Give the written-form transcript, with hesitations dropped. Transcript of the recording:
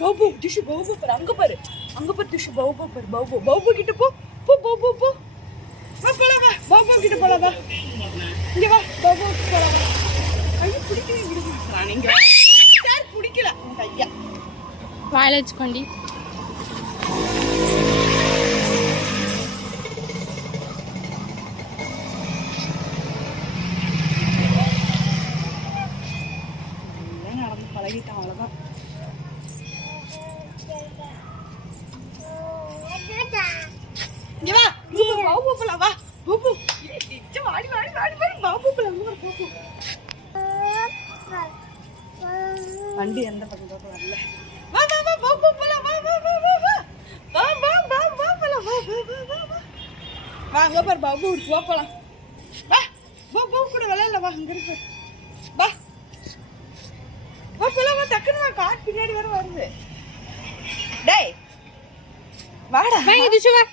Babu tissue Babu பாரு அங்க பாரு டிஷு பாபு பாரு பாபு கிட்ட போ போ பாபு போ வா போலாம் வா பாபு கிட்ட போலாம் வா இங்க வா பாபு போலாம் வா ஐயோ பிடிக்கவே விடுறான் நீங்க சார் பிடிக்கல உங்க ஐயா வாயில வச்சுக்கோண்டி நடந்து பழகிட்டான் அவ்வளவுதான் இங்க வா பாபு போலாம் வா பாபு வாடி வாடி வாடி வாடி பாபு போலாம் பாபு வண்டி எந்த பக்கம் வரல வா வா வா பாபு போலாம் வா வா வா வா வா வா வா வா வா போலாம் வா வா வா வா வா வா அங்க பாரு பாபு வா போலாம் வா பாபு கூட விளையாடல வா அங்க இருக்கு வா வா போலாம் வா டக்குனு வா காட் பின்னாடி வர வருது டேய் வாடா வாங்க டிஷு வா